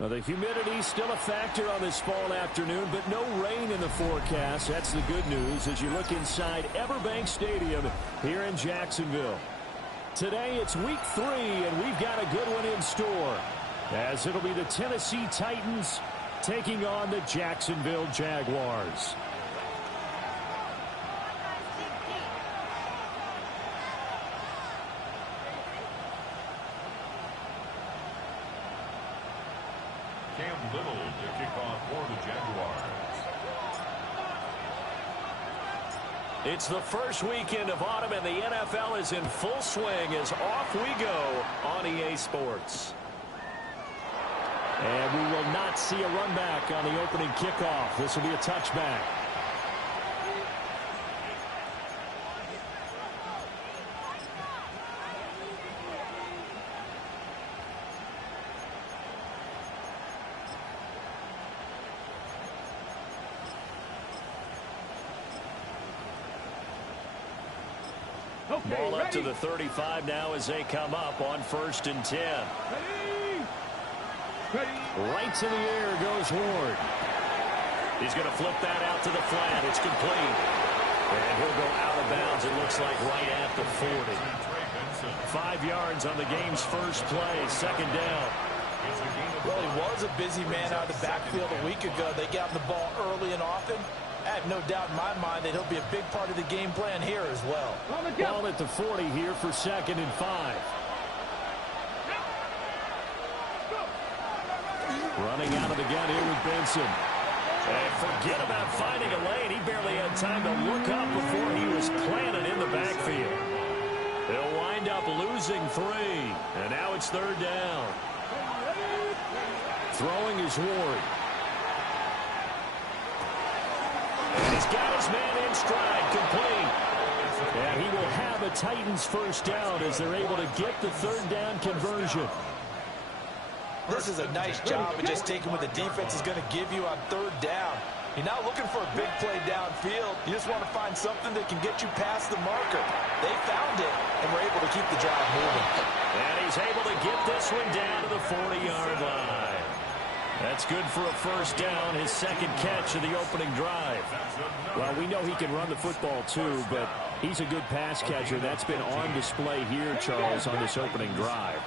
Well, the humidity's still a factor on this fall afternoon, but no rain in the forecast. That's the good news as you look inside Everbank Stadium here in Jacksonville. Today it's week 3, and we've got a good one in store, as it'll be the Tennessee Titans taking on the Jacksonville Jaguars. Little to kick off for the Jaguars. It's the first weekend of autumn, and the NFL is in full swing as off we go on EA Sports. And we will not see a run back on the opening kickoff. This will be a touchback. Ball up to the 35 now as they come up on 1st and 10. Right to the air goes Ward. He's going to flip that out to the flat. It's complete. And he'll go out of bounds, it looks like, right at the 40. 5 yards on the game's first play. 2nd down. Well, he was a busy man out of the backfield a week ago. They got him the ball early and often. I have no doubt in my mind that he'll be a big part of the game plan here as well. Ball at the 40 here for 2nd and 5. Running out of the gun here with Benson. And forget about finding a lane. He barely had time to look up before he was planted in the backfield. They'll wind up losing 3. And now it's 3rd down. Throwing is Ward. And he's got his man in stride, complete. And he will have a Titans first down as they're able to get the 3rd down conversion. This is a nice job of just taking what the defense is going to give you on 3rd down. You're not looking for a big play downfield. You just want to find something that can get you past the marker. They found it, and were able to keep the drive moving. And he's able to get this one down to the 40-yard line. That's good for a first down, his 2nd catch of the opening drive. Well, we know he can run the football too, but he's a good pass catcher. That's been on display here, Charles, on this opening drive.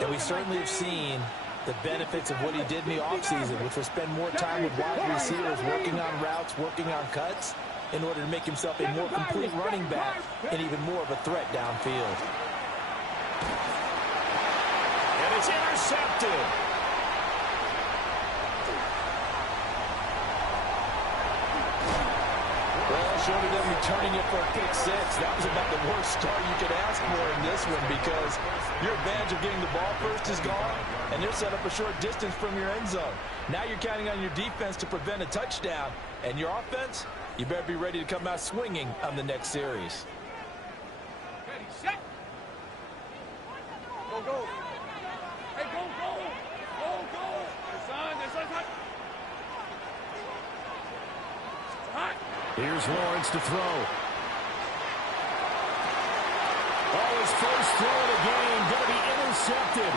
And we certainly have seen the benefits of what he did in the offseason, which was spend more time with wide receivers, working on routes, working on cuts, in order to make himself a more complete running back and even more of a threat downfield. And it's intercepted. Short of them returning it for a pick 6. That was about the worst start you could ask for in this one, because your advantage of getting the ball first is gone, and they're set up a short distance from your end zone. Now you're counting on your defense to prevent a touchdown, and your offense, you better be ready to come out swinging on the next series. Ready, set. Go, go. Hey, go, go. Go, go. It's on. Hot. Here's Lawrence to throw. Oh, his first throw of the game going to be intercepted.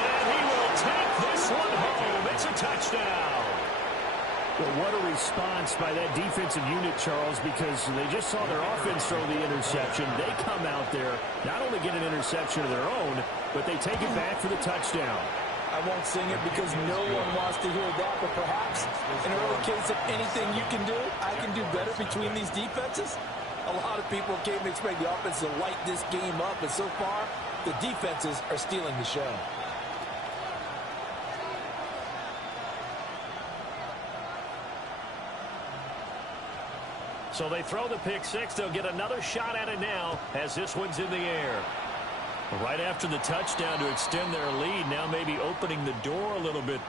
And he will take this one home. It's a touchdown. Well, what a response by that defensive unit, Charles, because they just saw their offense throw the interception. They come out there, not only get an interception of their own, but they take it back for the touchdown. I won't sing it because no one wants to hear that, but perhaps in an early case of anything you can do, I can do better between these defenses. A lot of people came to expect the offense to light this game up, and so far, the defenses are stealing the show. So they throw the pick 6. They'll get another shot at it now as this one's in the air. Right after the touchdown to extend their lead, now maybe opening the door a little bit.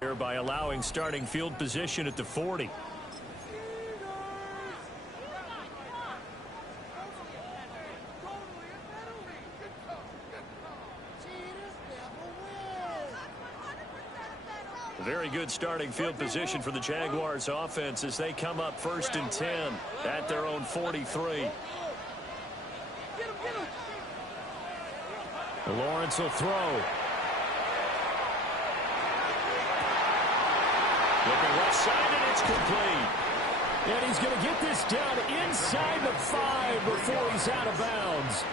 Here by allowing starting field position at the 40. Very good starting field position for the Jaguars offense as they come up 1st and 10 at their own 43. Lawrence will throw. Looking left side, and it's complete. And he's going to get this down inside the 5 before he's out of bounds.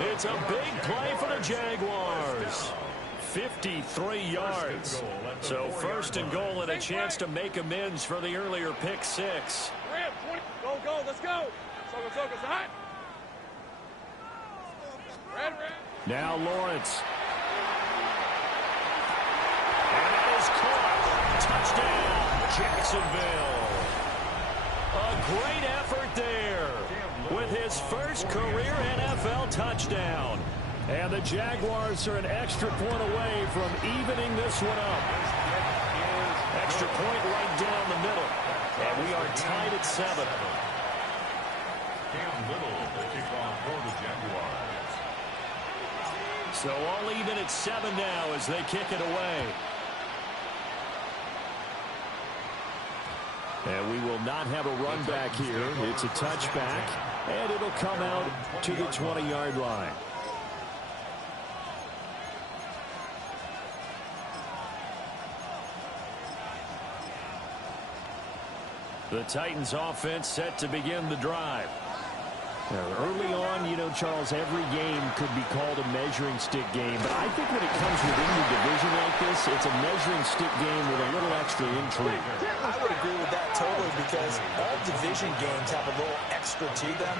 It's a big play for the Jaguars. 53 yards. So 1st and goal and a chance to make amends for the earlier pick 6. Go, go, let's go. It's hot. Red. Now Lawrence. And that is caught. Touchdown, Jacksonville. A great effort there with his first career NFL touchdown. And the Jaguars are an extra point away from evening this one up. Extra point right down the middle. And we are tied at 7. Cam Little, the kickoff for the Jaguars. So all even at 7 now as they kick it away. And we will not have a run back here. It's a touchback, and it'll come out to the 20-yard line. The Titans offense set to begin the drive. Now, early on, you know, Charles, every game could be called a measuring stick game. But I think when it comes within the division like this, it's a measuring stick game with a little extra intrigue. I would agree with that totally because all division games have a little extra to them.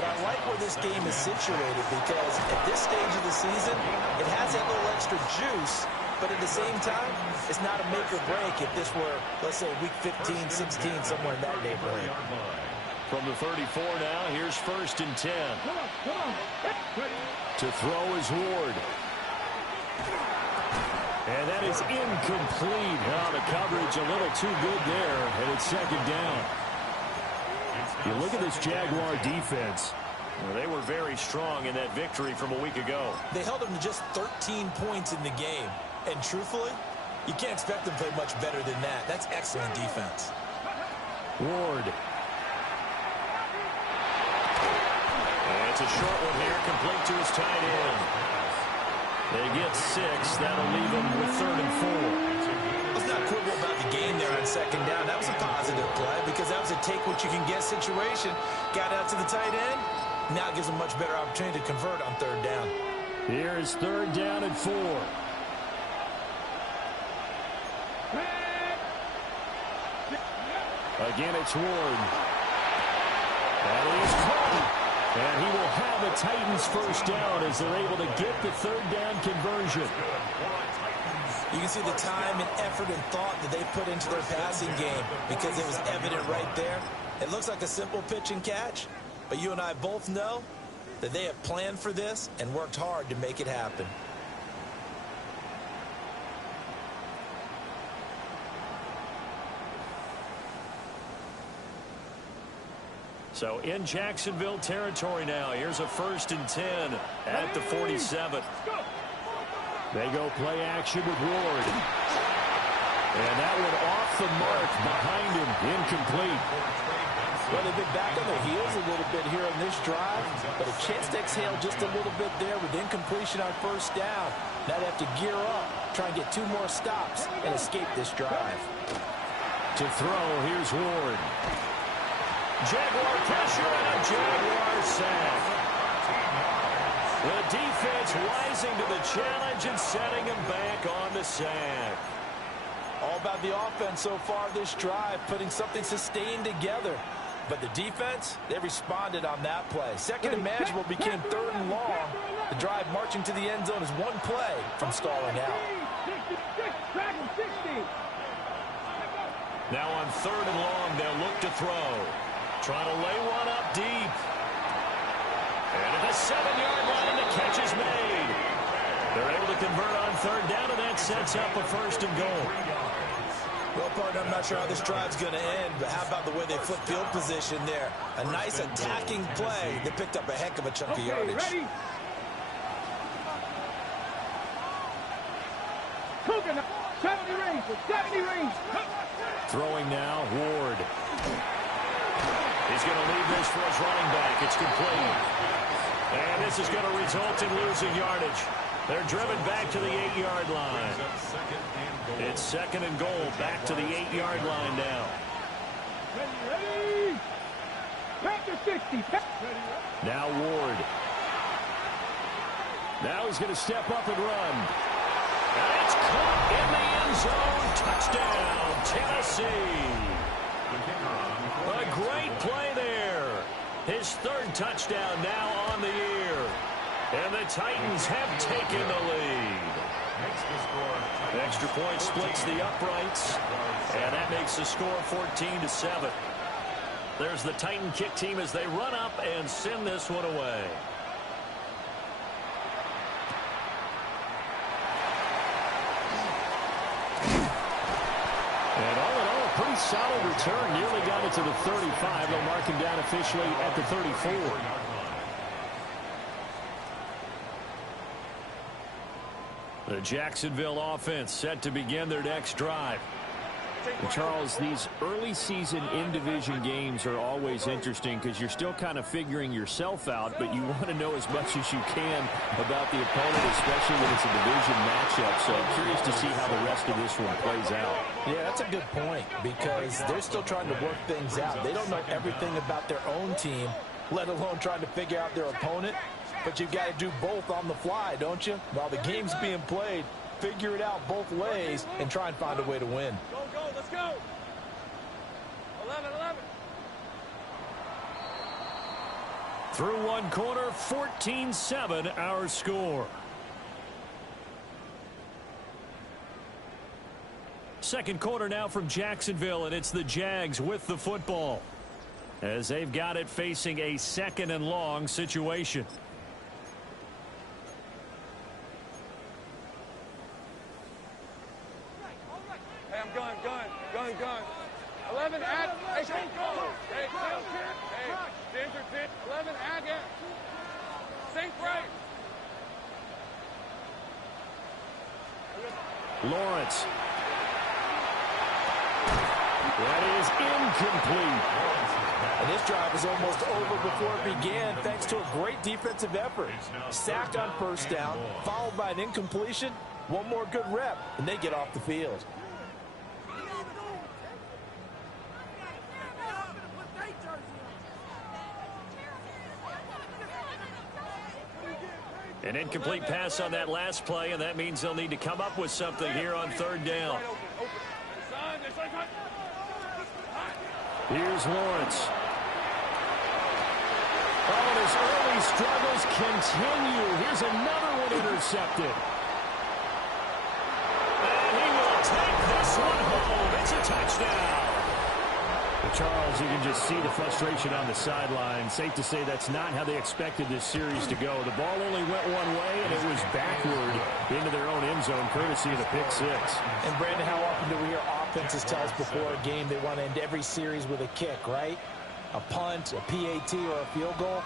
But I like where this game is situated because at this stage of the season, it has that little extra juice. But at the same time, it's not a make or break if this were, let's say, week 15, 16, somewhere in that neighborhood. From the 34 now, here's 1st and 10. To throw is Ward. And that is incomplete. Oh, the coverage a little too good there, and it's 2nd down. You look at this Jaguar defense. Well, they were very strong in that victory from a week ago. They held them to just 13 points in the game. And truthfully, you can't expect them to play much better than that. That's excellent defense. Ward. And it's a short one here, complete to his tight end. They get 6. That'll leave them with 3rd and 4. Let's not quibble about the game there on 2nd down. That was a positive play because that was a take-what-you-can-get situation. Got out to the tight end. Now it gives them much better opportunity to convert on 3rd down. Here's 3rd down and 4. Again, it's Ward. And he's caught. And he will have the Titans 1st down as they're able to get the 3rd down conversion. You can see the time and effort and thought that they put into their passing game because it was evident right there. It looks like a simple pitch and catch, but you and I both know that they have planned for this and worked hard to make it happen. So in Jacksonville territory now. Here's a 1st and 10 at the 47. They go play action with Ward. And that one off the mark behind him. Incomplete. Well, they've been back on their heels a little bit here on this drive, but a chance to exhale just a little bit there with incompletion on 1st down. Now they have to gear up, try and get 2 more stops and escape this drive. To throw, here's Ward. Jaguar pressure and a Jaguar sack. The defense rising to the challenge and setting him back on the sack. All about the offense so far this drive, putting something sustained together. But the defense, they responded on that play. 2nd and manageable became 3rd and long. The drive marching to the end zone is 1 play from stalling out. Now on 3rd and long, they'll look to throw. Trying to lay one up deep. And at the 7-yard line, the catch is made. They're able to convert on third down, and that sets up a first and goal. Well, partner, I'm not sure how this drive's going to end, but how about the way they flip field position there? A nice attacking play. They picked up a heck of a chunk of yardage. Ready? Cooking 70 range, 70 range. Throwing now, Ward. He's going to leave this for his running back. It's complete. And this is going to result in losing yardage. They're driven back to the 8-yard line. It's second and goal, back to the 8-yard line now. Ready? Back to 60. Now Ward. Now he's going to step up and run. And it's caught in the end zone. Touchdown, Tennessee. A great play there. His third touchdown now on the year. And the Titans have taken the lead. Extra point splits the uprights. And that makes the score 14-7. There's the Titan kick team as they run up and send this one away. And all in all, a pretty solid return. Nearly got it to the 35. They'll mark him down officially at the 34. The Jacksonville offense set to begin their next drive. And Charles, these early season in-division games are always interesting because you're still kind of figuring yourself out, but you want to know as much as you can about the opponent, especially when it's a division matchup. So I'm curious to see how the rest of this one plays out. Yeah, that's a good point because they're still trying to work things out. They don't know everything about their own team, let alone trying to figure out their opponent. But you've got to do both on the fly, don't you? While the game's being played, figure it out both ways and try and find a way to win. Go, go, let's go. 11, 11. Through one quarter, 14-7 our score. Second quarter now from Jacksonville, and it's the Jags with the football as they've got it facing a second and long situation. Hey, I'm gun. 11, add. Hey, go. Hey, Hey, 11, add, yeah. Sink right. Lawrence. That is incomplete. And this drive is almost over before it began thanks to a great defensive effort. Sacked on first down, followed by an incompletion. One more good rep, and they get off the field. An incomplete pass on that last play, and that means they'll need to come up with something here on third down. Here's Lawrence. Oh, and his early struggles continue. Here's another one intercepted. And he will take this one home. It's a touchdown. Charles, you can just see the frustration on the sideline. Safe to say that's not how they expected this series to go. The ball only went one way, and it was backward into their own end zone, courtesy of the pick six. And, Brandon, how often do we hear offenses tell us before a game they want to end every series with a kick, right? A punt, a PAT, or a field goal.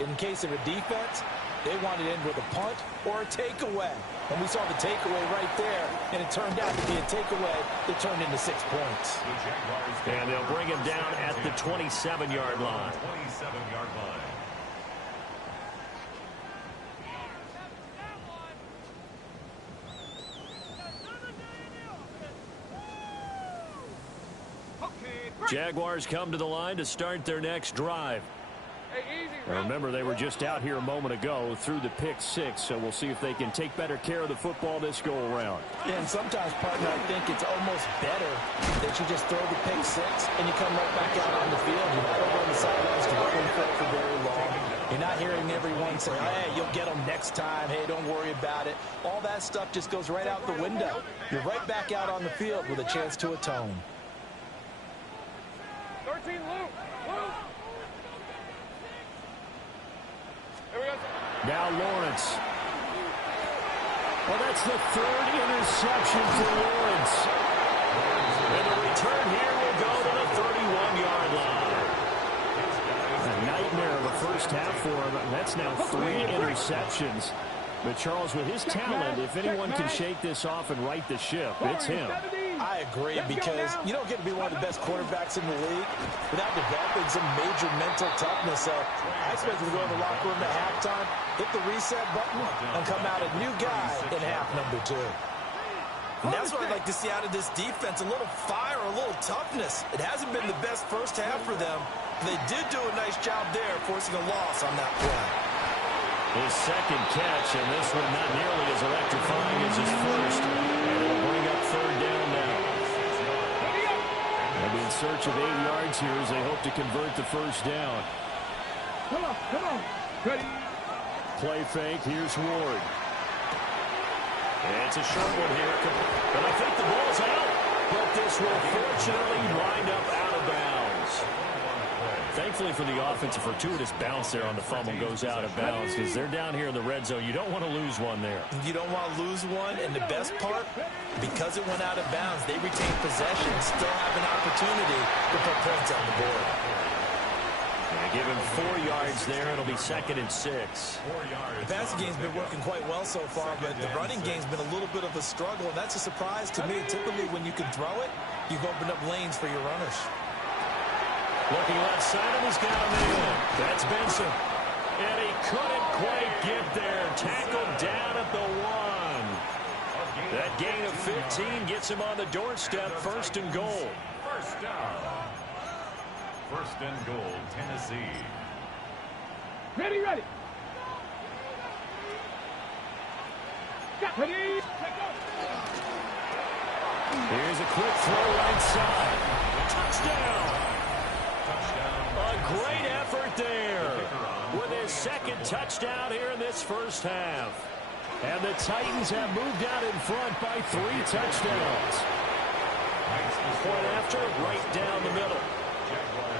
In case of a defense, they want to end with a punt or a takeaway. And we saw the takeaway right there, and it turned out to be a takeaway that turned into 6 points. And they'll bring him down at the 27-yard line. 27-yard line. Jaguars come to the line to start their next drive. Now remember, they were just out here a moment ago through the pick six, so we'll see if they can take better care of the football this go-around. Yeah, and sometimes, partner, I think it's almost better that you just throw the pick six and you come right back out on the field. You're not over on the sidelines dwelling for very long. You're not hearing everyone say, hey, you'll get them next time. Hey, don't worry about it. All that stuff just goes right out the window. You're right back out on the field with a chance to atone. 13, Luke. Now Lawrence. Well, that's the third interception for Lawrence. And the return here will go to the 31-yard line. A nightmare of a first half for him. That's now 3 interceptions. But, Charles, with his talent, if anyone can shake this off and right the ship, it's him. I agree, because you don't get to be one of the best quarterbacks in the league without developing some major mental toughness. So I expect him to go in the locker room at halftime, hit the reset button, and come out a new guy in half number 2. And that's what I'd like to see out of this defense, a little fire, a little toughness. It hasn't been the best first half for them. They did do a nice job there, forcing a loss on that play. His second catch, and this one not nearly as electrifying as his first. And it'll bring up third down now. They'll be in search of 8 yards here as they hope to convert the first down. Come on. Ready. Play fake. Here's Ward. It's a short one here. But I think the ball's out. But this will fortunately wind up out of bounds. Thankfully for the offense, a fortuitous bounce there on the fumble goes out of bounds because they're down here in the red zone. You don't want to lose one there. You don't want to lose one, and the best part, because it went out of bounds, they retain possession, still have an opportunity to put points on the board. Give him 4 yards there. It'll be 2nd and 6. The passing game's been working quite well so far, but the running game's been a little bit of a struggle, and that's a surprise to me. Typically, when you can throw it, you've opened up lanes for your runners. Looking left side, and he's got a man. That's Benson. And he couldn't quite get there. Tackled down at the 1. That gain of 15 gets him on the doorstep. 1st and goal. First down. 1st and goal, Tennessee. Ready. Ready. Here's a quick throw right side. Touchdown. A great effort there with his 2nd touchdown here in this first half. And the Titans have moved out in front by 3 touchdowns. Point after, right down the middle.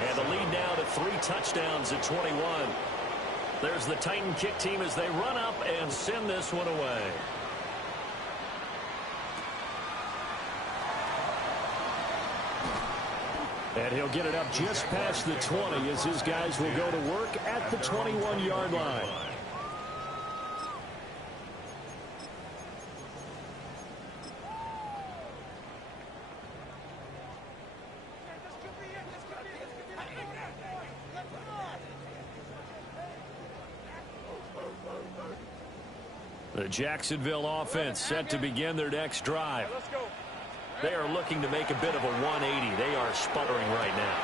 And the lead now to 3 touchdowns at 21. There's the Titan kick team as they run up and send this one away. And he'll get it up just past the 20 as his guys will go to work at the 21-yard line. The Jacksonville offense set to begin their next drive. They are looking to make a bit of a 180. They are sputtering right now.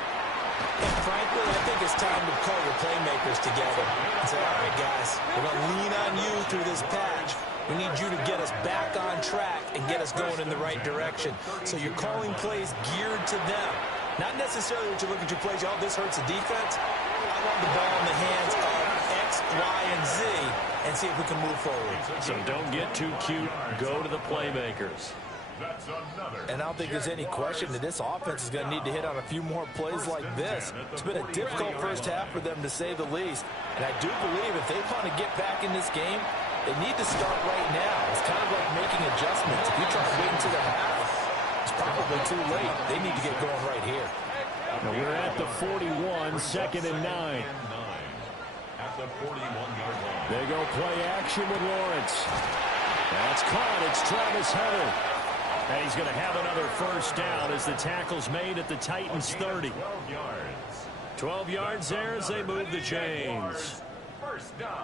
And frankly, I think it's time to call your playmakers together and say, all right, guys, we're going to lean on you through this patch. We need you to get us back on track and get us going in the right direction. So you're calling plays geared to them. Not necessarily that you look at your plays, oh, this hurts the defense. I want the ball in the hands of X, Y, and Z and see if we can move forward. So don't get too cute. Go to the playmakers. And I don't think there's any question that this offense is going to need to hit on a few more plays like this. It's been a difficult first half for them, to say the least. And I do believe if they want to get back in this game, they need to start right now. It's kind of like making adjustments. If you try to wait until the half, it's probably too late. They need to get going right here. Now we're at the 41, 2nd and 9. At the 41-yard line. They go play action with Lawrence. That's caught. It's Travis Hunter. And he's going to have another first down as the tackle's made at the Titans' 30. 12 yards there as they move the chains.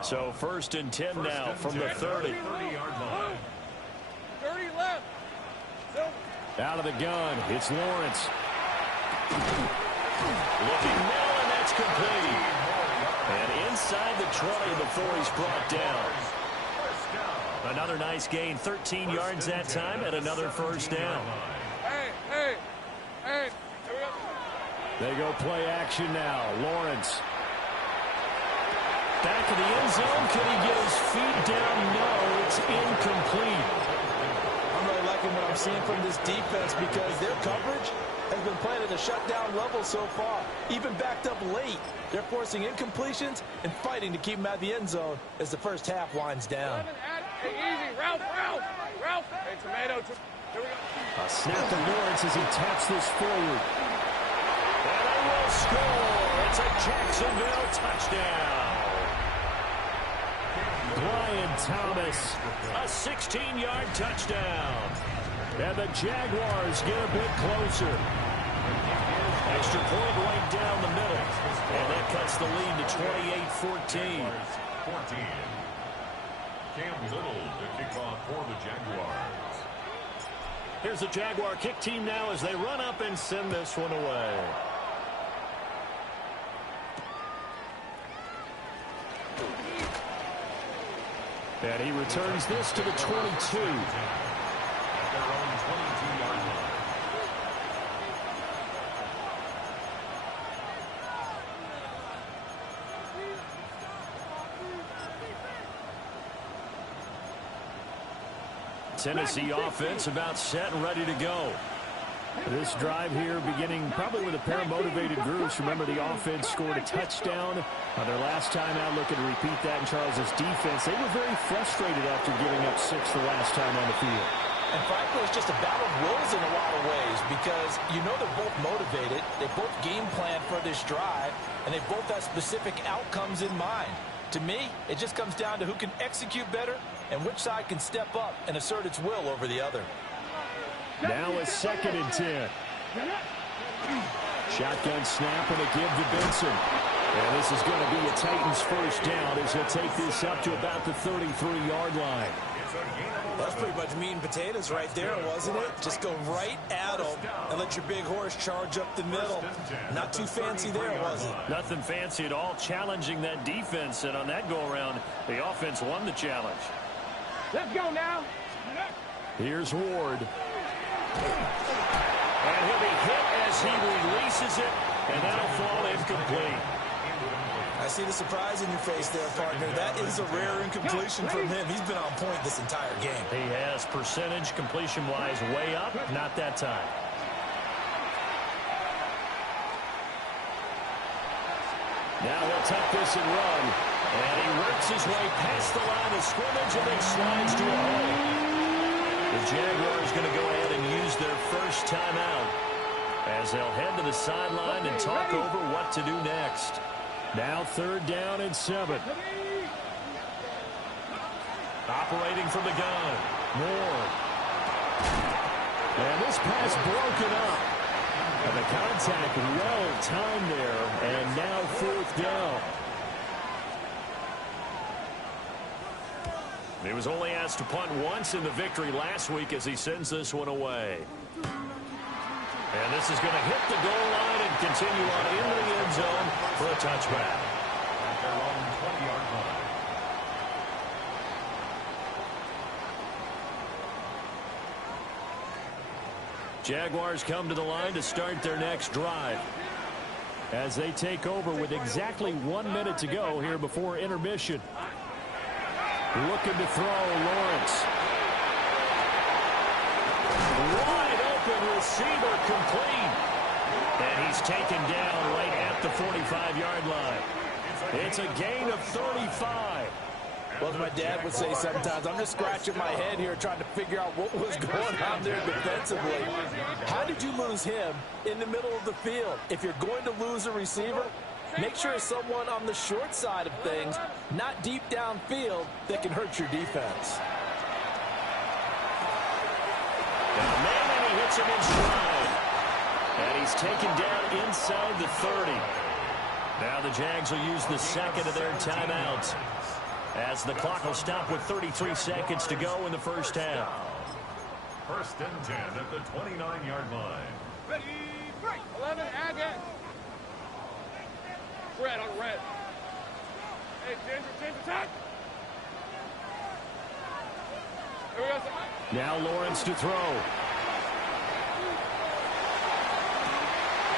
So 1st and 10 now from the 30. 30 left. Out of the gun, it's Lawrence. Looking now, and that's complete. And inside the 20 before he's brought down. Another nice gain, 13 yards that time, and another first down. Hey. They go play action now. Lawrence. Back in the end zone. Can he get his feet down? No, it's incomplete. I'm really liking what I'm seeing from this defense because their coverage has been playing at a shutdown level so far. Even backed up late, they're forcing incompletions and fighting to keep them out of the end zone as the first half winds down. Hey, easy. Ralph. Hey, tomato. Here we go. A snap to Lawrence as he taps this forward. And they will score. It's a Jacksonville touchdown. Brian Thomas, a 16-yard touchdown. And the Jaguars get a bit closer. Extra point right down the middle. And that cuts the lead to 28-14. 14. Cam Little to kick off for the Jaguars. Here's the Jaguar kick team now as they run up and send this one away. And he returns this to the 22. At their own 22-yard line. Tennessee offense about set and ready to go. This drive here beginning probably with a pair of motivated groups. Remember, the offense scored a touchdown on their last time out. Looking to repeat that in Charles' defense. They were very frustrated after giving up 6 the last time on the field. And frankly, it's just a battle of wills in a lot of ways because you know they're both motivated. They both game plan for this drive, and they both have specific outcomes in mind. To me, it just comes down to who can execute better and which side can step up and assert its will over the other. Now a 2nd and 10. Shotgun snap and a give to Benson. And this is going to be a Titans first down as he'll take this up to about the 33-yard line. That's pretty much meat and potatoes right there, wasn't it? Just go right at them and let your big horse charge up the middle. Not too fancy there, was it? Nothing fancy at all, challenging that defense. And on that go-around, the offense won the challenge. Let's go now. Here's Ward. And he'll be hit as he releases it, and that'll fall incomplete. I see the surprise in your face there, partner. That is a rare incompletion from him. He's been on point this entire game. He has percentage completion-wise way up, not that time. Now he'll tuck this and run. And he works his way past the line of scrimmage and then slides to a hole. The Jaguars going to go ahead and use their first timeout as they'll head to the sideline and talk over what to do next. Now 3rd down and 7. Operating from the gun. Moore. And this pass broken up. And the contact well timed there. And now 4th down. He was only asked to punt once in the victory last week as he sends this one away. And this is going to hit the goal line and continue on into the end zone for a touchback. At their own 20-yard line. Jaguars come to the line to start their next drive as they take over with exactly 1 minute to go here before intermission. Looking to throw, Lawrence. Wide open receiver complete. And he's taken down right at the 45-yard line. It's a gain of 35. Well, as my dad would say sometimes, I'm just scratching my head here trying to figure out what was going on there defensively. How did you lose him in the middle of the field? If you're going to lose a receiver, make sure it's someone on the short side of things, not deep downfield, that can hurt your defense. And man, he hits him in stride. And he's taken down inside the 30. Now the Jags will use the second of their timeouts as the clock will stop with 33 seconds to go in the first half. 1st and 10 at the 29-yard line. Ready, break. 11, Agate. Red on red. Hey, Ginger, attack. Here we go, somebody. Now Lawrence to throw.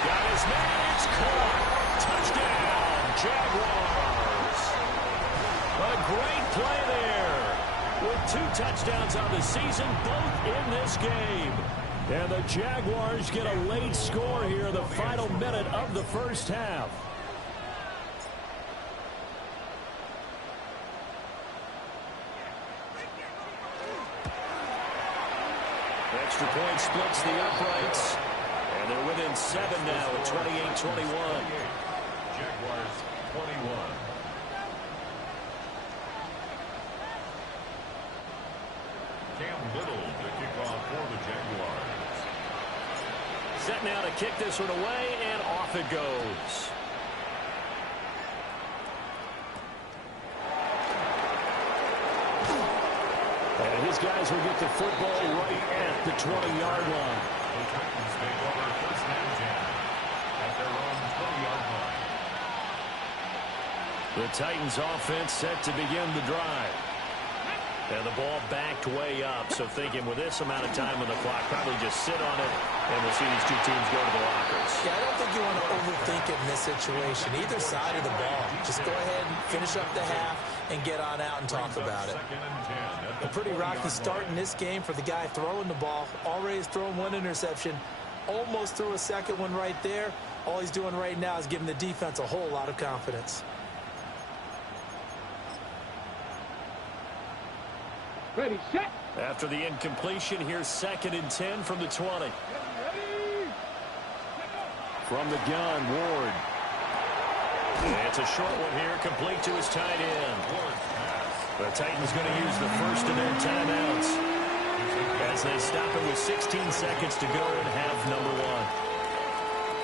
Got his man, it's caught. Touchdown, Jaguars. A great play there. With 2 touchdowns on the season, both in this game. And the Jaguars get a late score here in the final minute of the first half. extra point splits the uprights. And they're within 7 now at 28-21. Jaguars 21. Cam Little to kick off for the Jaguars. Set now to kick this one away, and off it goes. And his guys will get the football right at the 20-yard line. The Titans take over first and 10 at their own 20-yard line. The Titans offense set to begin the drive. And the ball backed way up, so thinking with this amount of time on the clock, probably just sit on it, and we'll see these two teams go to the lockers. Yeah, I don't think you want to overthink it in this situation, either side of the ball. Just go ahead and finish up the half and get on out and talk about it. A pretty rocky start in this game for the guy throwing the ball. Already has thrown one interception, almost threw a second one right there. All he's doing right now is giving the defense a whole lot of confidence. Ready, set. After the incompletion, here's 2nd and 10 from the 20. From the gun, Ward. It's a short one here, complete to his tight end. The Titans going to use the first of their timeouts as they stop it with 16 seconds to go in half number 1.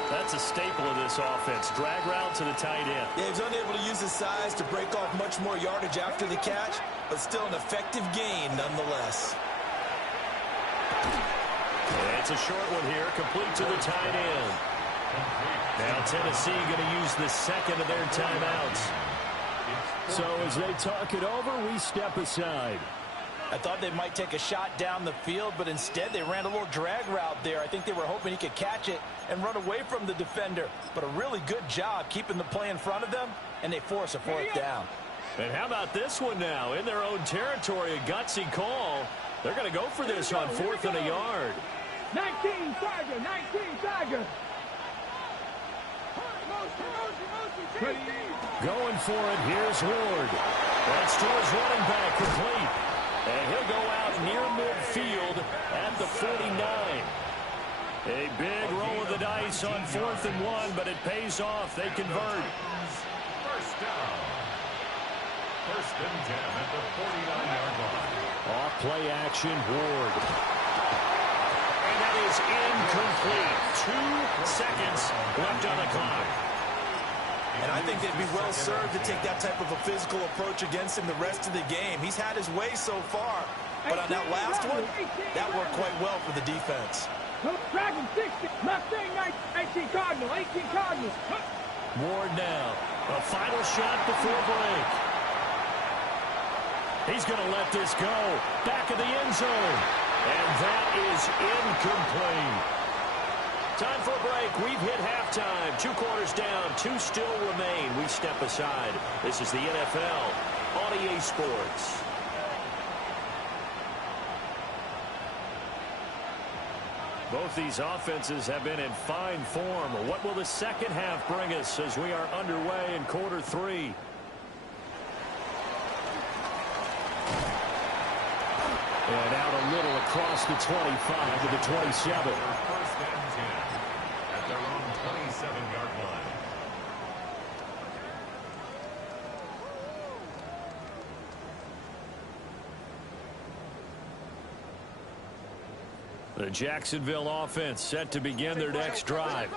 That's a staple of this offense. Drag route to the tight end. Yeah, he's unable to use his size to break off much more yardage after the catch, but still an effective gain nonetheless. It's a short one here, complete to the tight end. Now Tennessee going to use the second of their timeouts. So as they talk it over, we step aside. I thought they might take a shot down the field, but instead they ran a little drag route there. I think they were hoping he could catch it and run away from the defender. But a really good job keeping the play in front of them, and they force a 4th down. And how about this one now? In their own territory, a gutsy call. They're going to go for this on 4th and a yard. 19 Tiger, 19 Tiger. Going for it, here's Ward. That's to his running back, complete. And he'll go out near midfield at the 49. A big roll of the dice on 4th and 1, but it pays off. They convert. First down. First and 10 at the 49-yard line. Off play action, Ward. And that is incomplete. 2 seconds left on the clock. And I think they'd be well served to take that type of a physical approach against him the rest of the game. He's had his way so far, but on that last one, that worked quite well for the defense. Dragon 60, Mustang 18 Cardinal, 18 Cardinal. Ward now, a final shot before break. He's going to let this go. Back of the end zone. And that is incomplete. Time for a break. We've hit halftime. 2 quarters down. 2 still remain. We step aside. This is the NFL on EA Sports. Both these offenses have been in fine form. What will the second half bring us as we are underway in quarter 3? And out a little across the 25 to the 27. First and 10 at their own 27-yard line. The Jacksonville offense set to begin their next drive.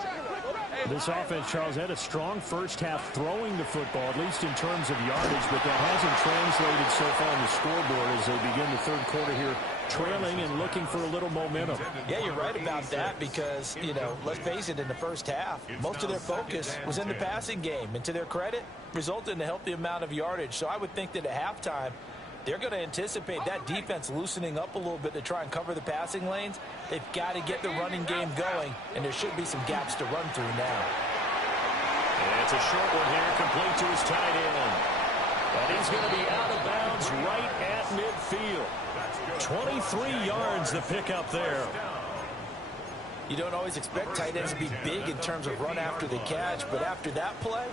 This offense, Charles, had a strong first half throwing the football, at least in terms of yardage, but that hasn't translated so far on the scoreboard as they begin the third quarter here, trailing and looking for a little momentum. Yeah, you're right about that because, you know, let's face it, in the first half, most of their focus was in the passing game. And to their credit, resulted in a healthy amount of yardage. So I would think that at halftime, they're going to anticipate that defense loosening up a little bit to try and cover the passing lanes. They've got to get the running game going, and there should be some gaps to run through now. And it's a short one here, complete to his tight end. And he's going to be out of bounds right at midfield. 23 yards the pickup there. You don't always expect tight ends to be big in terms of run after the catch, but after that play,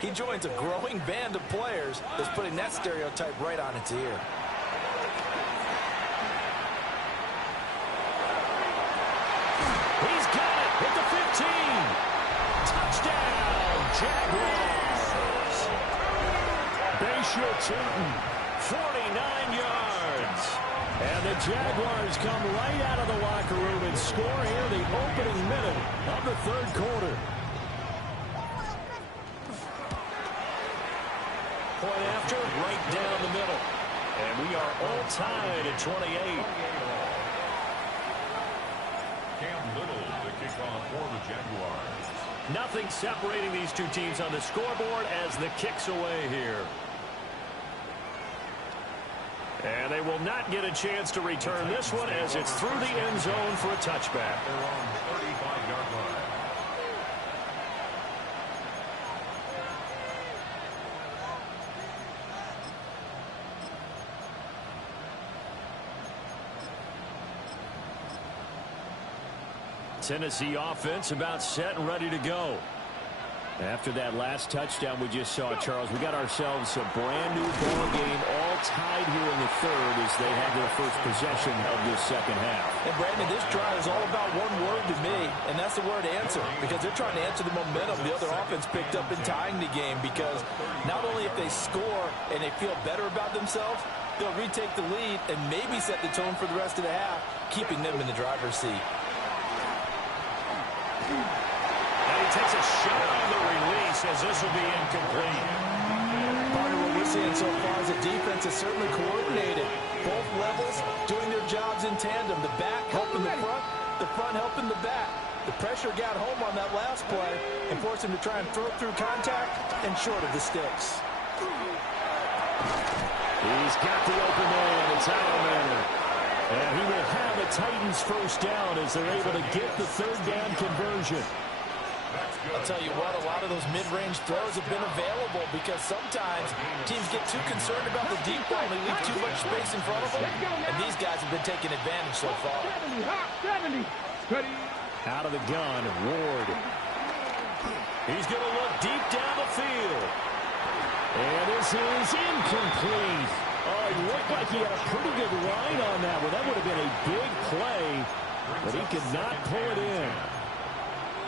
he joins a growing band of players that's putting that stereotype right on its ear. Jaguars. Bayshore Tootin, 49 yards. And the Jaguars come right out of the locker room and score here the opening minute of the third quarter. Point after, right down the middle. And we are all tied at 28. Cam Little, the kickoff for the Jaguars. Nothing separating these two teams on the scoreboard as the kick's away here. And they will not get a chance to return this one as it's through the end zone for a touchback. They're on the 35-yard line. Tennessee offense about set and ready to go. After that last touchdown we just saw, Charles, we got ourselves a brand new ball game, all tied here in the third as they had their first possession of this second half. And Brandon, this drive is all about one word to me, and that's the word answer, because they're trying to answer the momentum the other offense picked up in tying the game, because not only if they score and they feel better about themselves, they'll retake the lead and maybe set the tone for the rest of the half, keeping them in the driver's seat. And he takes a shot on the release as this will be incomplete. Partner, what we're seeing so far is the defense is certainly coordinated. Both levels doing their jobs in tandem. The back helping the front helping the back. The pressure got home on that last play and forced him to try and throw it through contact and short of the sticks. He's got the open man. It's Allen. And he will have the Titans first down as they're able to get the third down conversion. I'll tell you what, a lot of those mid-range throws have been available because sometimes teams get too concerned about the deep ball and they leave too much space in front of them, and these guys have been taking advantage so far. Out of the gun, Ward. He's going to look deep down the field. And this is incomplete. Oh, he looked like he had a pretty good line on that one. That would have been a big play, but he could not pull it in.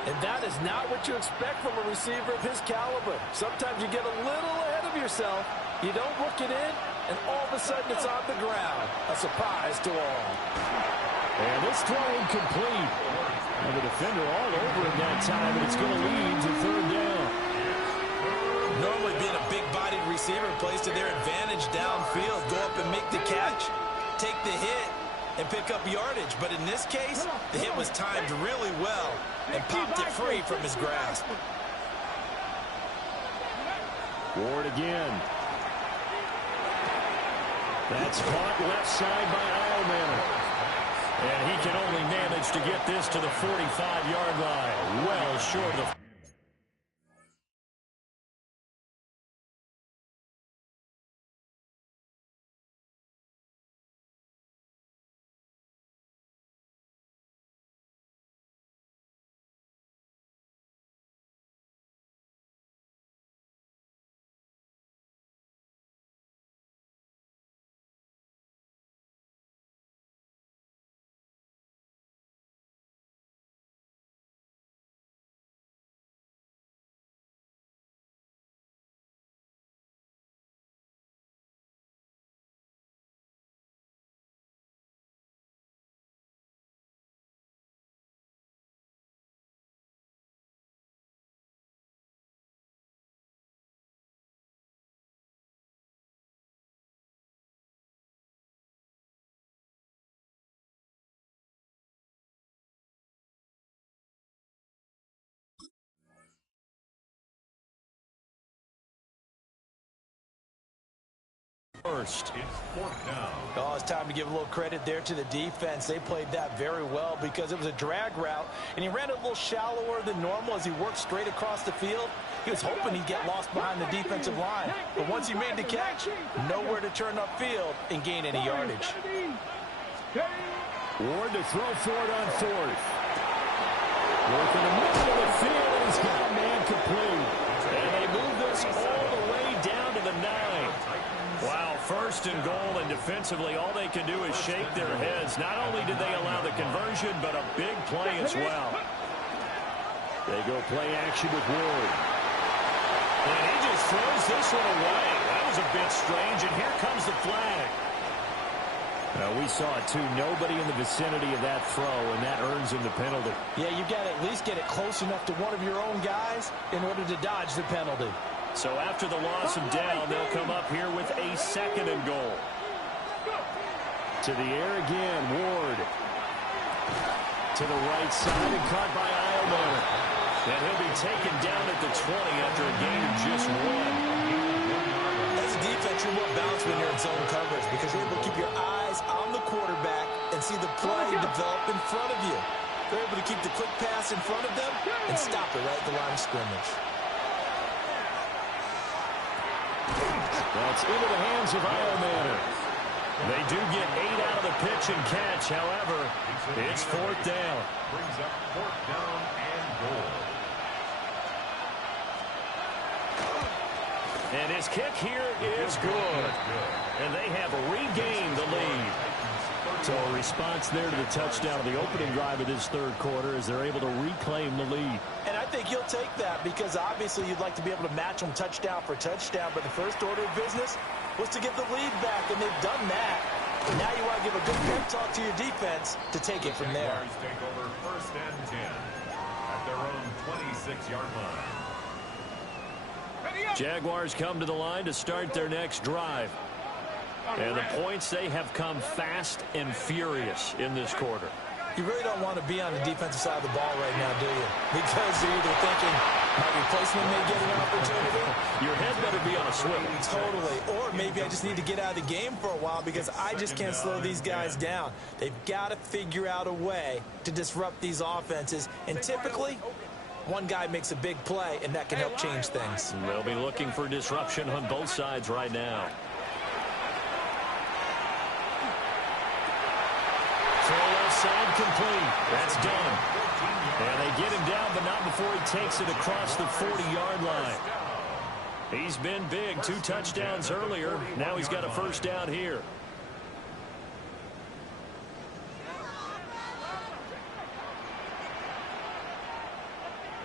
And that is not what you expect from a receiver of his caliber. Sometimes you get a little ahead of yourself, you don't look it in, and all of a sudden it's on the ground. A surprise to all. And this throw incomplete. And the defender all over it that time, and it's going to lead to third down. Normally being a big-bodied receiver plays to their advantage downfield. Go up and make the catch, take the hit, and pick up yardage. But in this case, the hit was timed really well and popped it free from his grasp. Ward again. That's caught left side by Eilman. And he can only manage to get this to the 45-yard line. Well short of the... First. It's fourth down. Oh, it's time to give a little credit there to the defense. They played that very well because it was a drag route, and he ran a little shallower than normal as he worked straight across the field. He was hoping he'd get lost behind the defensive line, but once he made the catch, nowhere to turn upfield and gain any yardage. Ward to throw for it on fourth. Working the middle of the field, and he's got a man complete. And they move this all the way down to the 9. Wow, first and goal, and defensively, all they can do is shake their heads. Not only did they allow the conversion, but a big play as well. They go play action with Ward. And he just throws this one away. That was a bit strange, and here comes the flag. We saw it, too. Nobody in the vicinity of that throw, and that earns him the penalty. Yeah, you've got to at least get it close enough to one of your own guys in order to dodge the penalty. So after the loss of down, they'll come up here with a 2nd and goal. To the air again, Ward. To the right side and caught by Isleman. And he'll be taken down at the 20 after a gain of just 1. As a defense, you're more balanced when you're in zone coverage because you're able to keep your eyes on the quarterback and see the play develop in front of you. They're able to keep the quick pass in front of them and stop it right at the line of scrimmage. That's into the hands of Isleman. They do get 8 out of the pitch and catch. However, it's 4th down. Brings up 4th down and goal. And his kick here is good. And they have regained the lead. So a response there to the touchdown of the opening drive of this 3rd quarter as they're able to reclaim the lead. And I think you'll take that because obviously you'd like to be able to match them touchdown for touchdown, but the first order of business was to get the lead back, and they've done that. And now you want to give a good pep talk to your defense to take it from there. Jaguars take over 1st and 10 at their own 26-yard line. Jaguars come to the line to start their next drive. And the points, they have come fast and furious in this quarter. You really don't want to be on the defensive side of the ball right now, do you? Because you're either thinking, my replacement may get an opportunity. Your head better be on a swivel. Totally. Or maybe I just need to get out of the game for a while because I just can't slow these guys down. They've got to figure out a way to disrupt these offenses. And typically, one guy makes a big play, and that can help change things. And they'll be looking for disruption on both sides right now. Throw left side complete. That's done. And they get him down, but not before he takes it across the 40-yard line. He's been big. 2 touchdowns earlier. Now he's got a 1st down here.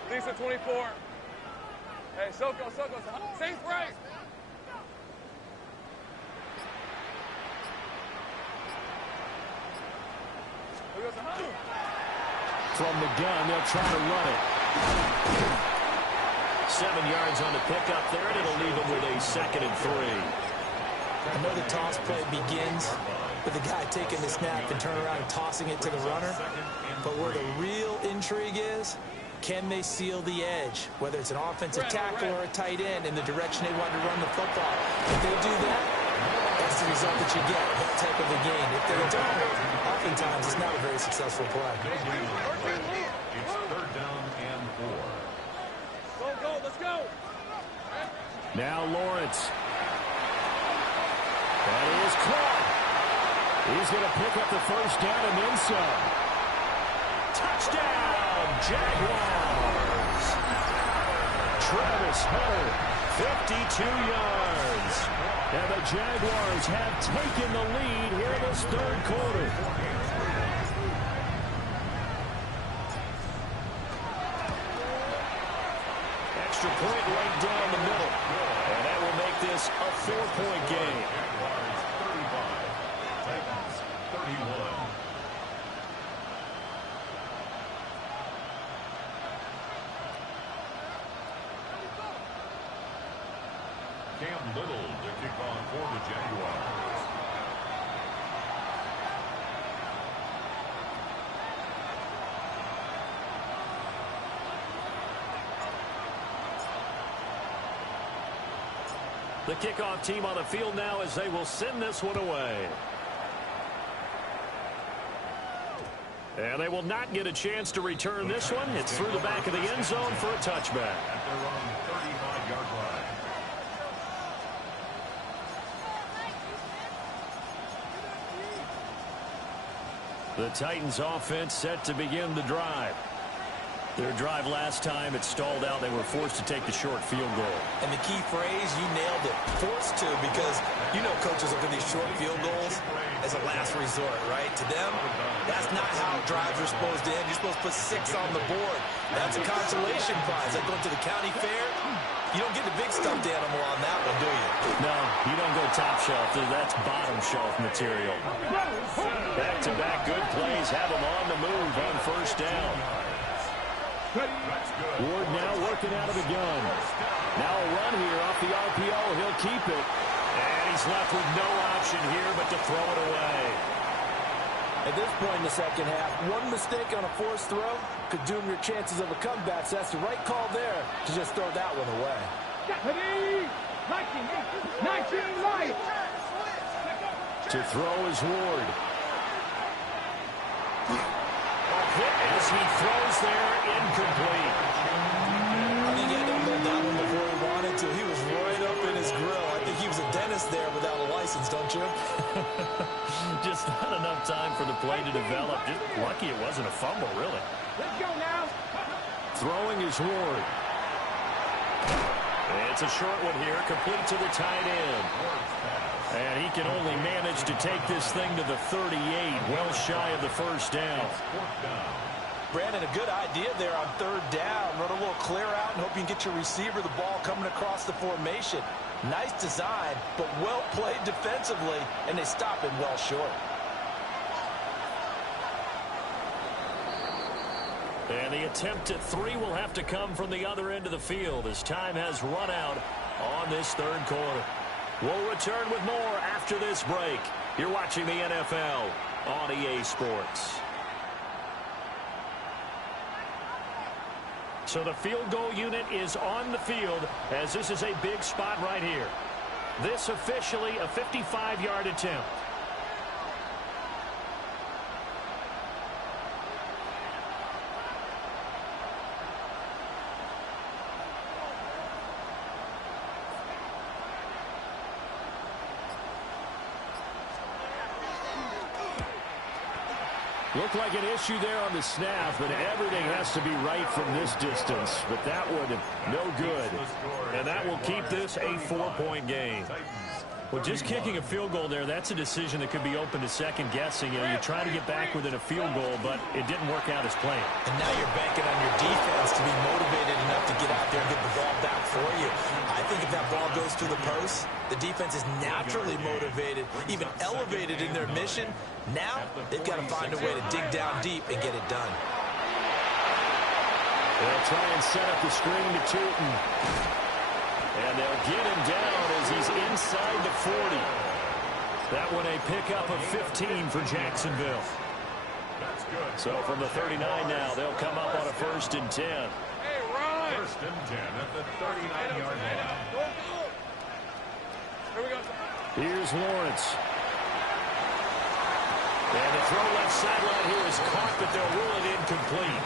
Lisa 24. Hey, Soko. Safe right. From the gun, they'll try to run it. 7 yards on the pickup there, and it'll leave them with a 2nd and 3. I know the toss play begins with the guy taking the snap and turn around and tossing it to the runner. But where the real intrigue is, can they seal the edge, whether it's an offensive tackle or a tight end in the direction they want to run the football? If they do that, that's the result that you get, that type of a gain. If they don't, oftentimes it's not a very successful play. It's 3rd down and 4. Go, let's go. Now Lawrence. That is caught. He's going to pick up the 1st down and then some. Touchdown, Jaguars. Travis Hunter, 52 yards. And the Jaguars have taken the lead here in this 3rd quarter. Extra point right down the middle. And that will make this a 4-point game. Jaguars 35, Titans 31. Cam Little to kick off for the Jaguars. The kickoff team on the field now as they will send this one away. And they will not get a chance to return this one. It's through the back of the end zone for a touchback. At their own 35-yard line. The Titans offense set to begin the drive. Their drive last time, it stalled out. They were forced to take the short field goal. And the key phrase, you nailed it, forced to, because you know coaches look at these short field goals as a last resort, right? To them, that's not how drives are supposed to end. You're supposed to put 6 on the board. That's a consolation prize. Like going to the county fair, You don't get the big stuffed animal on that one, do you? No, you don't go top shelf. That's bottom shelf material. Back-to-back good plays have him on the move on first down. Ward now working out of the gun. Now a run here off the RPO. He'll keep it. And he's left with no option here but to throw it away. At this point in the second half, one mistake on a forced throw could doom your chances of a comeback. So that's the right call there to just throw that one away. To throw is Ward. As he throws there, incomplete. I think he had to hold that one before he wanted to. He was right up in his grill. I think he was a dentist there without a license, don't you? Just not enough time for the play to develop. Just lucky it wasn't a fumble, really. Let's go now. Throwing is Ward. It's a short one here, complete to the tight end. And he can only manage to take this thing to the 38, well shy of the first down. Brandon, a good idea there on third down. Run a little clear out and hope you can get your receiver the ball coming across the formation. Nice design, but well played defensively, and they stop him well short. And the attempt at 3 will have to come from the other end of the field as time has run out on this third quarter. We'll return with more after this break. You're watching the NFL on EA Sports. So the field goal unit is on the field as this is a big spot right here. This officially a 55-yard attempt. Looked like an issue there on the snap, but everything has to be right from this distance. But that one, no good. And that will keep this a 4-point game. Well, just kicking a field goal there, that's a decision that could be open to second guessing. You know, you try to get back within a field goal, but it didn't work out as planned. And now you're banking on your defense to be motivated enough to get out there and get the ball back for you. I think if that ball goes through the post, the defense is naturally motivated, even elevated in their mission. Now they've got to find a way to dig down deep and get it done. They'll try and set up the screen to Tootin. And they'll get him down as he's inside the 40. That one a pickup of 15 for Jacksonville. That's good. So from the 39 now, they'll come up on a 1st and 10. Hey, run! 1st and 10 at the 39-yard line. Go, go! Here we go. Here's Lawrence. And the throw left sideline here is caught, but they'll rule it incomplete.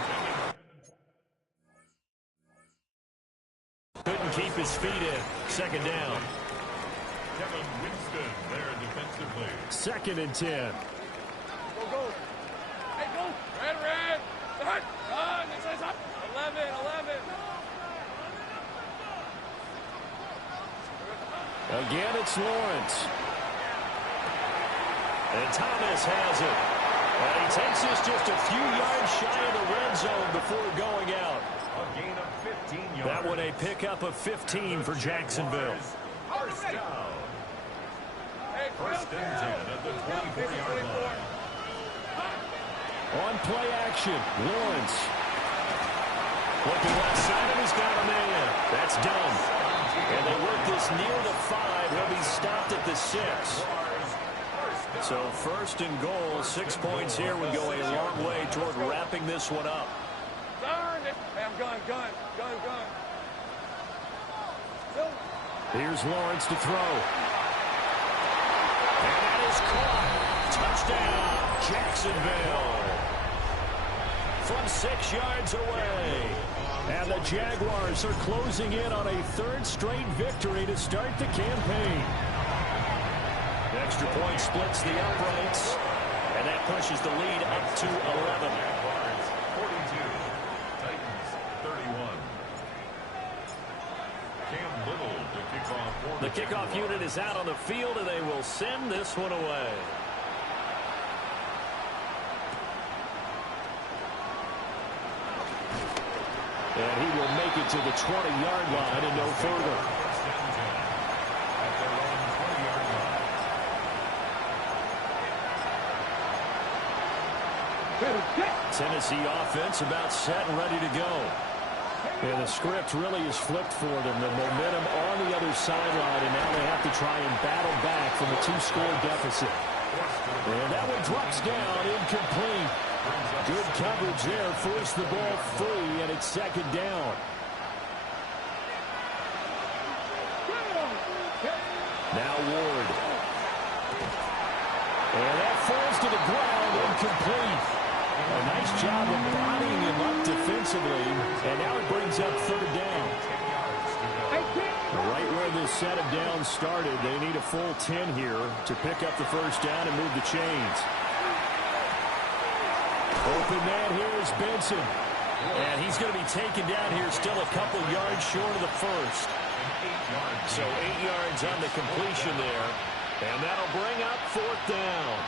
Couldn't keep his feet in. 2nd down. Kevin Winston there defensively. 2nd and 10. Go, go. Hey, go. Red. Run. This is up. 11. Again, it's Lawrence. And Thomas has it. And he takes this just a few yards shy of the red zone before going out. A gain of 15 yards. That one a pickup of 15 for Jacksonville. First down. Hey, 1st and 10 at the 24-yard line. On play action, Lawrence. Looking left side, and he's got a man. That's done. And they work this near the 5. He'll be stopped at the 6. So 1st and goal, 6 points here would go a long way toward wrapping this one up. Hey, I'm gun. Here's Lawrence to throw. And that is caught. Touchdown, Jacksonville. From 6 yards away. And the Jaguars are closing in on a 3rd straight victory to start the campaign. Extra point splits the uprights, and that pushes the lead up to 11. Jaguars 42, Titans 31. Cam Little to kick off for The kickoff unit is out on the field, and they will send this one away. And he will make it to the 20-yard line and no further. Tennessee offense about set and ready to go. And the script really is flipped for them. The momentum on the other sideline, and now they have to try and battle back from a 2-score deficit. And that one drops down, incomplete. Good coverage there, force the ball free, and it's second down. Now Ward. And that falls to the ground, incomplete. A nice job of bodying him up defensively, and now it brings up third down. Right where this set of downs started, they need a full 10 here to pick up the first down and move the chains. Open man here is Benson. And he's going to be taken down here still a couple yards short of the first. So 8 yards on the completion there. And that'll bring up fourth down.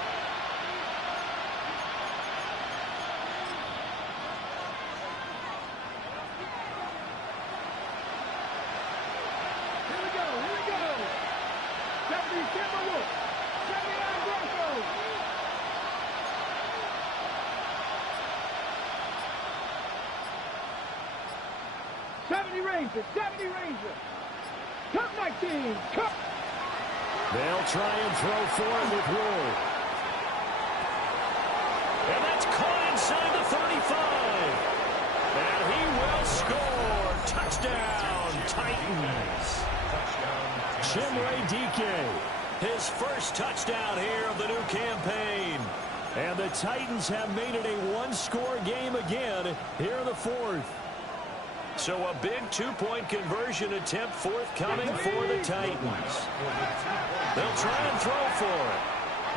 Top 19. Cup. They'll try and throw for it with Ward. And that's caught inside the 35. And he will score. Touchdown, Titans. Chimere Dike, his first touchdown here of the new campaign. And the Titans have made it a one-score game again here in the fourth. So a big two-point conversion attempt forthcoming for the Titans. They'll try and throw for it.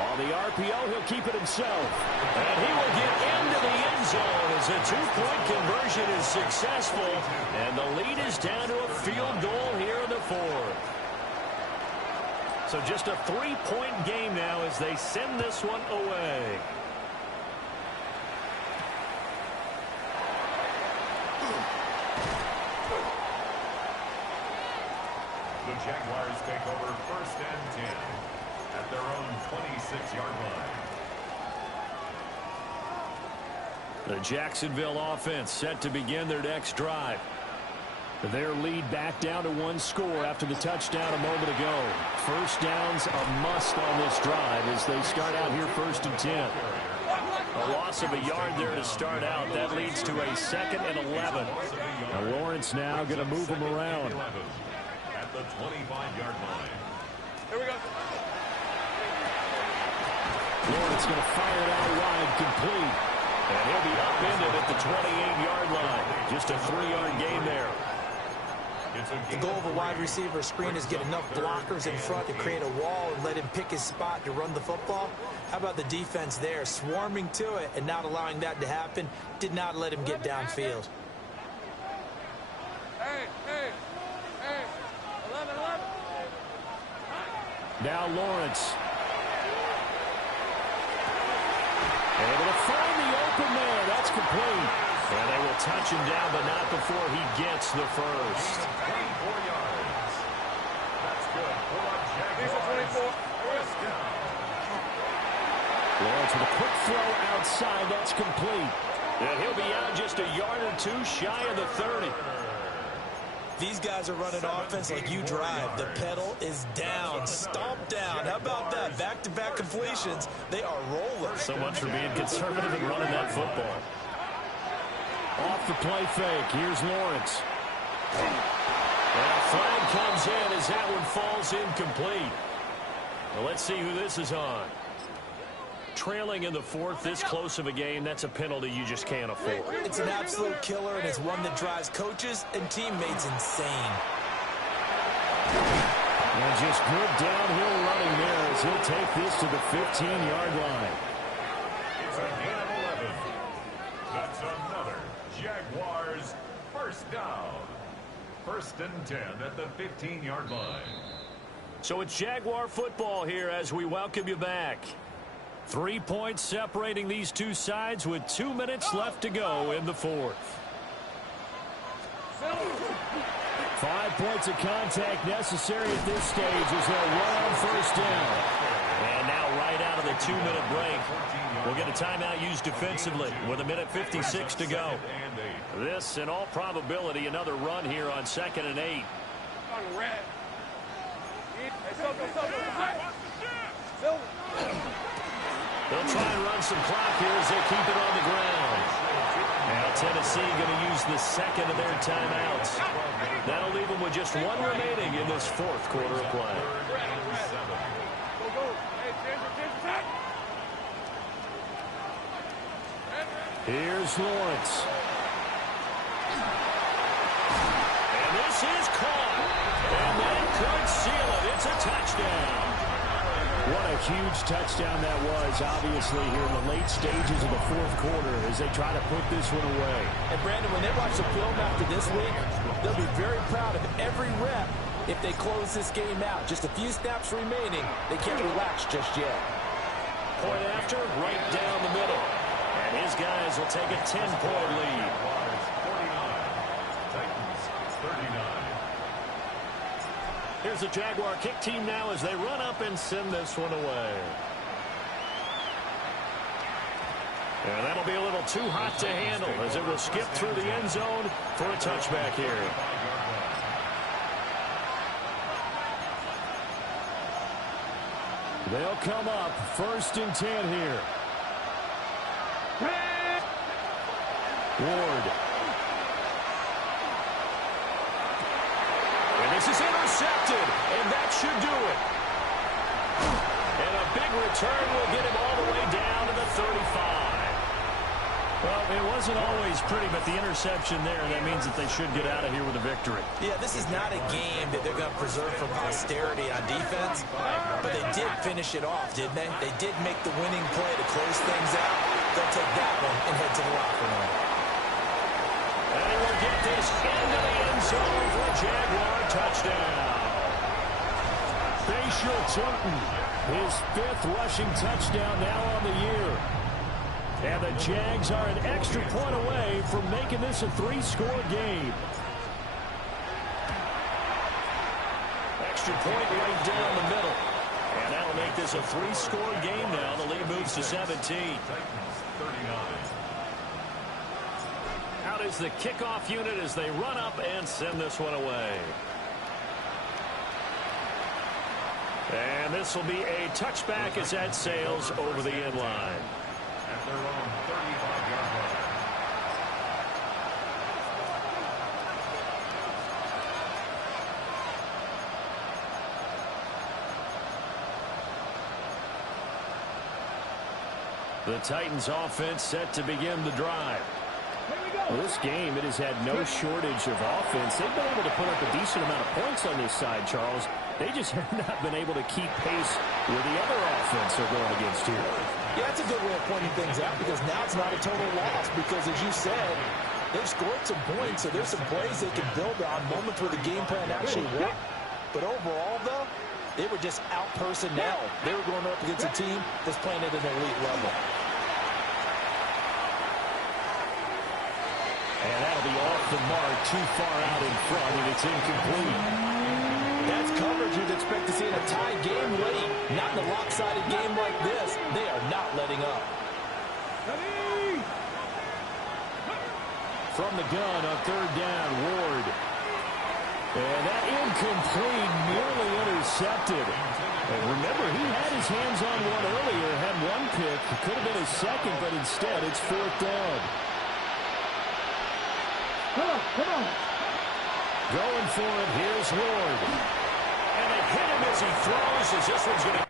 On the RPO, he'll keep it himself. And he will get into the end zone as a two-point conversion is successful. And the lead is down to a field goal here in the fourth. So just a three-point game now as they send this one away. The Jaguars take over first and 10 at their own 26-yard line. The Jacksonville offense set to begin their next drive. Their lead back down to one score after the touchdown a moment ago. First down's a must on this drive as they start out here first and 10. A loss of a yard there to start out. That leads to a second and 11. Now Lawrence now going to move them around. At the 25-yard line. Here we go. Lawrence going to fire it out wide, complete. And he'll be upended at the 28-yard line. Just a 3-yard gain there. The goal of a wide receiver screen is get enough blockers in front to create a wall and let him pick his spot to run the football. How about the defense there, swarming to it and not allowing that to happen? Did not let him get downfield. Hey. 11. Now Lawrence. Able to find the open man. That's complete. And they will touch him down, but not before he gets the first. 24 yards. That's good for These are 24. Lawrence with a quick throw outside. That's complete. And he'll be out just a yard or two shy of the 30. These guys are running offense like you drive. The pedal is down, stomp down. How about that? Back-to-back completions. They are rolling. So much for being conservative and running that football. Off the play fake. Here's Lawrence. And a flag comes in as that one falls incomplete. Well, let's see who this is on. Trailing in the fourth, this close of a game, that's a penalty you just can't afford. It's an absolute killer, and it's one that drives coaches and teammates insane. And just good downhill running there as he'll take this to the 15-yard line. It's a gain of 11. That's another Jaguars first down. First and 10 at the 15-yard line. So it's Jaguar football here as we welcome you back. 3 points separating these two sides with 2 minutes left to go in the fourth. 5 points of contact necessary at this stage as they'll run on first down. And now right out of the 2-minute break, we'll get a timeout used defensively with 1:56 to go. This, in all probability, another run here on 2nd and 8. They'll try and run some clock here as they keep it on the ground. Now Tennessee going to use the second of their timeouts. That'll leave them with just one remaining in this 4th quarter of play. Here's Lawrence. And this is caught. And that could seal it. It's a touchdown. What a huge touchdown that was, obviously, here in the late stages of the 4th quarter as they try to put this one away. And, Brandon, when they watch the film after this week, they'll be very proud of every rep if they close this game out. Just a few snaps remaining. They can't relax just yet. Point after, right down the middle. And his guys will take a 10-point lead. Here's the Jaguar kick team now as they run up and send this one away. And that'll be a little too hot to handle as it will skip through the end zone for a touchback here. They'll come up 1st and 10 here. Ward. And this is intercepted, and that should do it. And a big return will get him all the way down to the 35. Well, it wasn't always pretty, but the interception there, that means that they should get out of here with a victory. Yeah, this is not a game that they're going to preserve for posterity on defense, but they did finish it off, didn't they? They did make the winning play to close things out. They'll take that one and head to the locker room. And he will get this into the end zone for a Jaguar touchdown. Bashaw Tunton, his 5th rushing touchdown now on the year. And the Jags are an extra point away from making this a 3-score game. Extra point right down the middle. And that'll make this a 3-score game now. The lead moves to 17. Out is the kickoff unit as they run up and send this one away. And this will be a touchback as that sails over the end line. At their own 35-yard line. The Titans offense set to begin the drive. Well, this game, it has had no shortage of offense. They've been able to put up a decent amount of points on this side, Charles. They just have not been able to keep pace with the other offense they're going against here. Yeah, that's a good way of pointing things out because now it's not a total loss because, as you said, they've scored some points, so there's some plays they can build on, moments where the game plan actually worked. But overall, though, they were just out-personnel. They were going up against a team that's playing at an elite level. And that'll be off the mark, too far out in front, and it's incomplete. That's coverage you'd expect to see in a tie game late. Not in a lopsided game like this. They are not letting up. From the gun on 3rd down, Ward. And that incomplete, nearly intercepted. And remember, he had his hands on one earlier, had one pick. It could have been his second, but instead it's 4th down. Come on. Going for it, here's Ward. And they hit him as he throws, as this one's going to